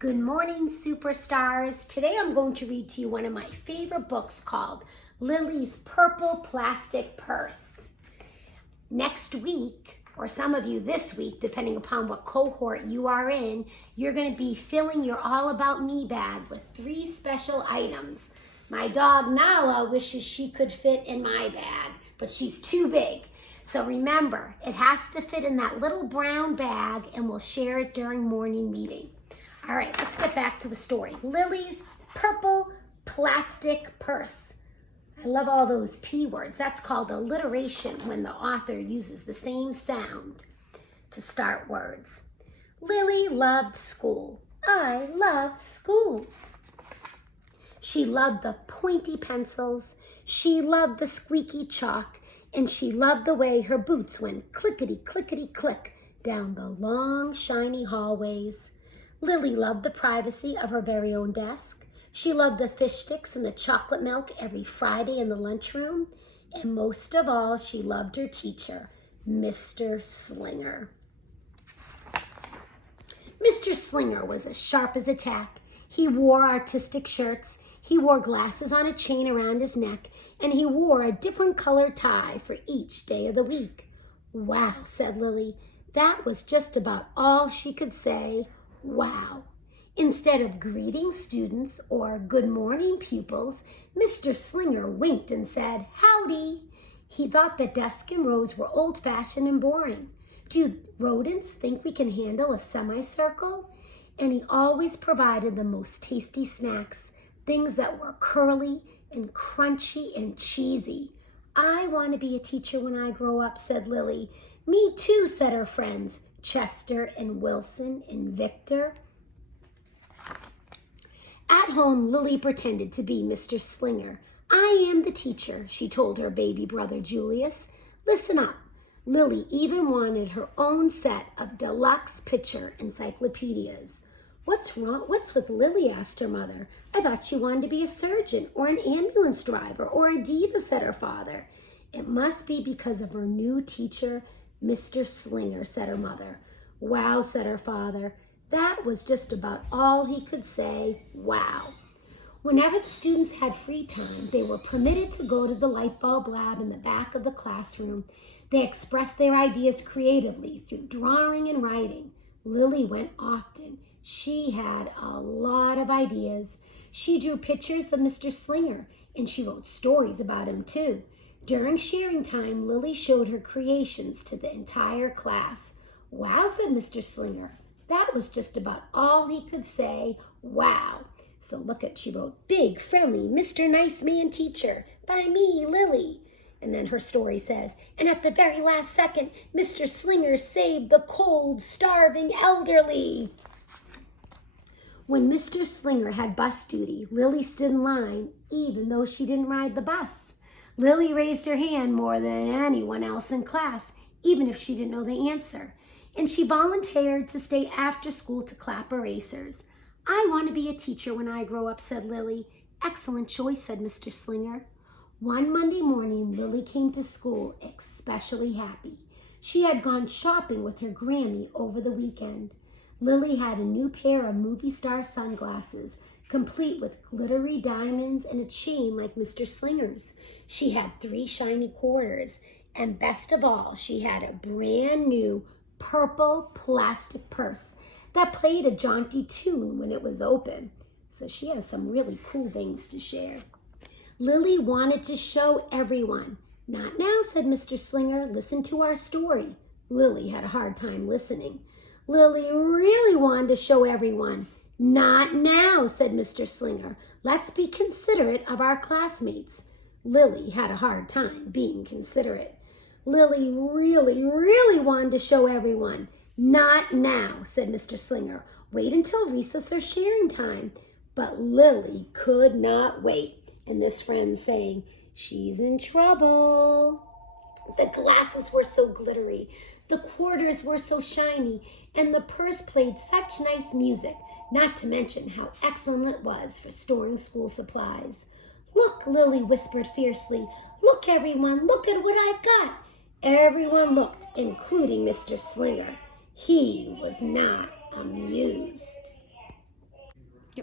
Good morning, superstars. Today I'm going to read to you one of my favorite books called Lilly's Purple Plastic Purse. Next week, or some of you this week, depending upon what cohort you are in, you're going to be filling your All About Me bag with 3 special items. My dog Nala wishes she could fit in my bag, but she's too big. So remember, it has to fit in that little brown bag, and we'll share it during morning meeting. All right, let's get back to the story. Lilly's Purple Plastic Purse. I love all those P words. That's called alliteration when the author uses the same sound to start words. Lilly loved school. I love school. She loved the pointy pencils. She loved the squeaky chalk. And she loved the way her boots went clickety-clickety-click down the long, shiny hallways. Lilly loved the privacy of her very own desk. She loved the fish sticks and the chocolate milk every Friday in the lunchroom. And most of all, she loved her teacher, Mr. Slinger. Mr. Slinger was as sharp as a tack. He wore artistic shirts. He wore glasses on a chain around his neck, and he wore a different colored tie for each day of the week. Wow, said Lilly. That was just about all she could say. Wow. Instead of greeting students or good morning pupils, Mr. Slinger winked and said, howdy. He thought that desks and rows were old-fashioned and boring. Do rodents think we can handle a semicircle? And he always provided the most tasty snacks, things that were curly and crunchy and cheesy. I want to be a teacher when I grow up, said Lilly. Me too, said her friends, Chester and Wilson and Victor. At home, Lilly pretended to be Mr. Slinger. I am the teacher, she told her baby brother Julius. Listen up. Lilly even wanted her own set of deluxe picture encyclopedias. What's wrong? What's with Lilly? Asked her mother. I thought she wanted to be a surgeon or an ambulance driver or a diva, said her father. It must be because of her new teacher, Mr. Slinger, said her mother. Wow, said her father. That was just about all he could say. Wow. Whenever the students had free time, they were permitted to go to the light bulb lab in the back of the classroom. They expressed their ideas creatively through drawing and writing. Lilly went often. She had a lot of ideas. She drew pictures of Mr. Slinger, and she wrote stories about him too. During sharing time, Lilly showed her creations to the entire class. Wow, said Mr. Slinger. That was just about all he could say. Wow. So look at, she wrote, big, friendly, Mr. Nice Man Teacher, by me, Lilly. And then her story says, and at the very last second, Mr. Slinger saved the cold, starving elderly. When Mr. Slinger had bus duty, Lilly stood in line, even though she didn't ride the bus. Lilly raised her hand more than anyone else in class, even if she didn't know the answer. And she volunteered to stay after school to clap erasers. I want to be a teacher when I grow up, said Lilly. Excellent choice, said Mr. Slinger. One Monday morning, Lilly came to school especially happy. She had gone shopping with her Grammy over the weekend. Lilly had a new pair of movie star sunglasses, complete with glittery diamonds and a chain like Mr. Slinger's. She had 3 shiny quarters, and best of all, she had a brand new purple plastic purse that played a jaunty tune when it was open. So she has some really cool things to share. Lilly wanted to show everyone. Not now, said Mr. Slinger. Listen to our story. Lilly had a hard time listening. Lilly really wanted to show everyone. Not now, said Mr. Slinger. Let's be considerate of our classmates. Lilly had a hard time being considerate. Lilly really wanted to show everyone. Not now, said Mr. Slinger. Wait until recess or sharing time. But Lilly could not wait. And this friend saying, she's in trouble. The glasses were so glittery, the quarters were so shiny, and the purse played such nice music, not to mention how excellent it was for storing school supplies. Look, Lilly whispered fiercely. Look, everyone, look at what I've got. Everyone looked, including Mr. Slinger. He was not amused.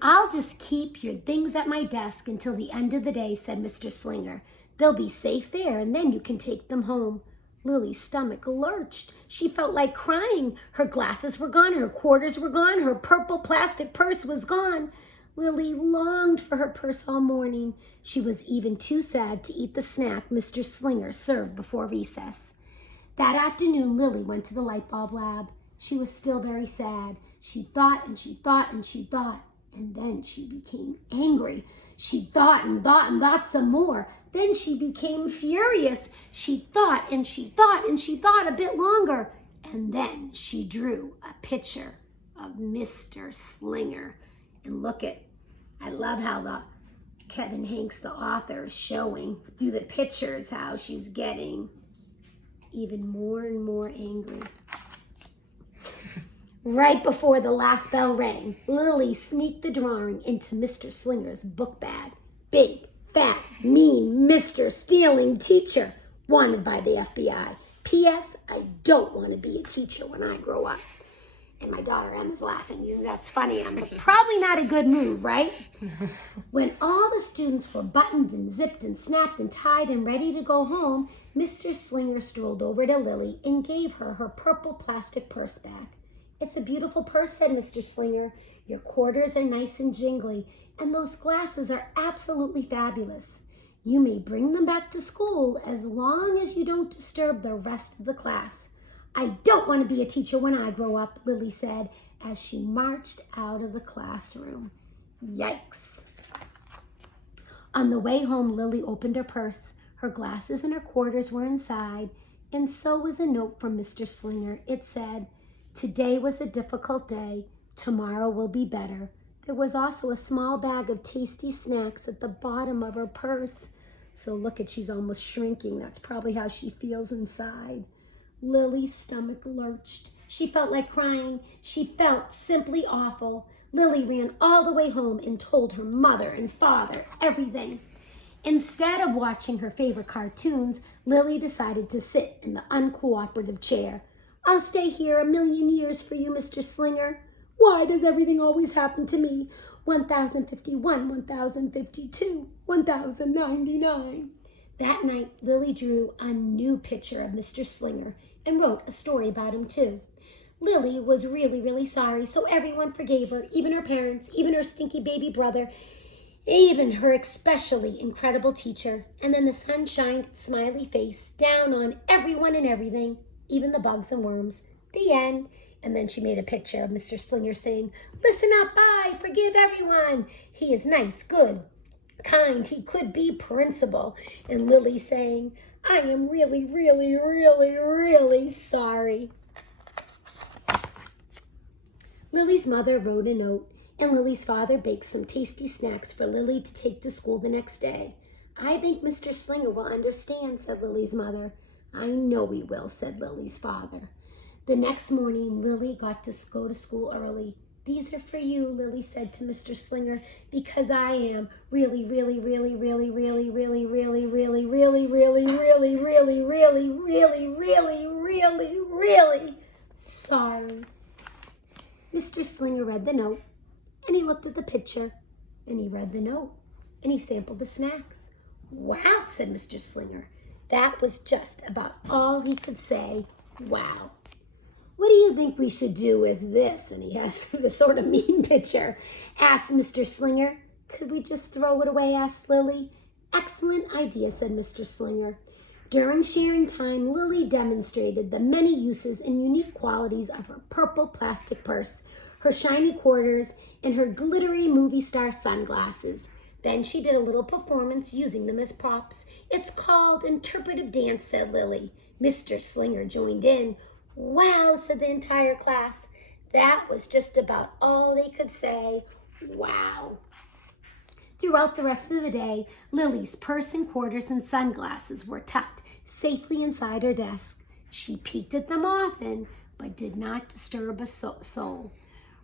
I'll just keep your things at my desk until the end of the day, said Mr. Slinger. They'll be safe there, and then you can take them home. Lily's stomach lurched. She felt like crying. Her glasses were gone, her quarters were gone, her purple plastic purse was gone. Lily longed for her purse all morning. She was even too sad to eat the snack Mr. Slinger served before recess. That afternoon, Lily went to the light bulb lab. She was still very sad. She thought and she thought and she thought. And then she became angry. She thought and thought and thought some more. Then she became furious. She thought and she thought and she thought a bit longer. And then she drew a picture of Mr. Slinger. And I love how Kevin Hanks, the author, is showing through the pictures how she's getting even more and more angry. Right before the last bell rang, Lily sneaked the drawing into Mr. Slinger's book bag. Big, fat, mean Mr. Stealing Teacher, wanted by the FBI. P.S. I don't want to be a teacher when I grow up. And my daughter Emma's laughing. You know, that's funny, Emma. Probably not a good move, right? When all the students were buttoned and zipped and snapped and tied and ready to go home, Mr. Slinger strolled over to Lily and gave her her purple plastic purse bag. It's a beautiful purse, said Mr. Slinger. Your quarters are nice and jingly, and those glasses are absolutely fabulous. You may bring them back to school as long as you don't disturb the rest of the class. I don't want to be a teacher when I grow up, Lily said as she marched out of the classroom. Yikes. On the way home, Lily opened her purse. Her glasses and her quarters were inside, and so was a note from Mr. Slinger. It said, "Today was a difficult day. Tomorrow will be better." There was also a small bag of tasty snacks at the bottom of her purse. So she's almost shrinking. That's probably how she feels inside. Lily's stomach lurched. She felt like crying. She felt simply awful. Lily ran all the way home and told her mother and father everything. Instead of watching her favorite cartoons, Lily decided to sit in the uncooperative chair. "I'll stay here 1,000,000 years for you, Mr. Slinger. Why does everything always happen to me? 1051, 1052, 1099. That night, Lily drew a new picture of Mr. Slinger and wrote a story about him, too. Lily was really, really sorry, so everyone forgave her, even her parents, even her stinky baby brother, even her especially incredible teacher. And then the sun shined its smiley face down on everyone and everything, even the bugs and worms. The end. And then she made a picture of Mr. Slinger saying, "Listen up, bye, forgive everyone. He is nice, good, kind, he could be principal." And Lily saying, "I am really, really, really, really sorry." Lily's mother wrote a note, and Lily's father baked some tasty snacks for Lily to take to school the next day. "I think Mr. Slinger will understand," said Lily's mother. "I know he will," said Lily's father. The next morning, Lily got to go to school early. "These are for you," Lily said to Mr. Slinger, "because I am really, really, really, really, really, really, really, really, really, really, really, really, really, really, really, really, really sorry." Mr. Slinger read the note, and he looked at the picture, and he read the note, and he sampled the snacks. "Wow," said Mr. Slinger. That was just about all he could say. Wow. "What do you think we should do with this?" And he has the sort of mean picture, asked Mr. Slinger. "Could we just throw it away?" asked Lily. "Excellent idea," said Mr. Slinger. During sharing time, Lily demonstrated the many uses and unique qualities of her purple plastic purse, her shiny quarters, and her glittery movie star sunglasses. Then she did a little performance using them as props. "It's called interpretive dance," said Lily. Mr. Slinger joined in. "Wow," said the entire class. That was just about all they could say. Wow. Throughout the rest of the day, Lily's purse and quarters and sunglasses were tucked safely inside her desk. She peeked at them often, but did not disturb a soul.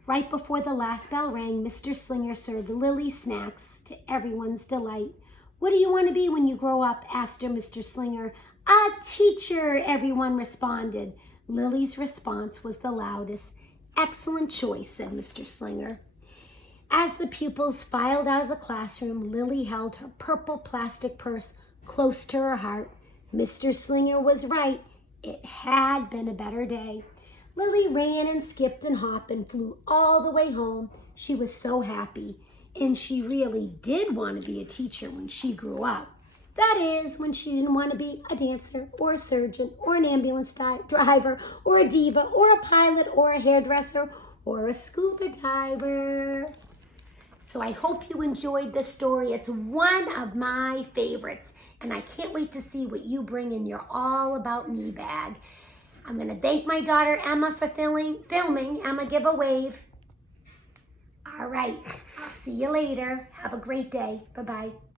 Right before the last bell rang, Mr. Slinger served Lily snacks to everyone's delight. "What do you want to be when you grow up?" asked her Mr. Slinger. "A teacher," everyone responded. Lily's response was the loudest. "Excellent choice," said Mr. Slinger. As the pupils filed out of the classroom, Lily held her purple plastic purse close to her heart. Mr. Slinger was right. It had been a better day. Lily ran and skipped and hopped and flew all the way home. She was so happy, and she really did want to be a teacher when she grew up. That is, when she didn't want to be a dancer or a surgeon or an ambulance driver or a diva or a pilot or a hairdresser or a scuba diver. So I hope you enjoyed this story. It's one of my favorites, and I can't wait to see what you bring in your All About Me bag. I'm going to thank my daughter Emma for filming. Emma, give a wave. All right, I'll see you later. Have a great day. Bye-bye.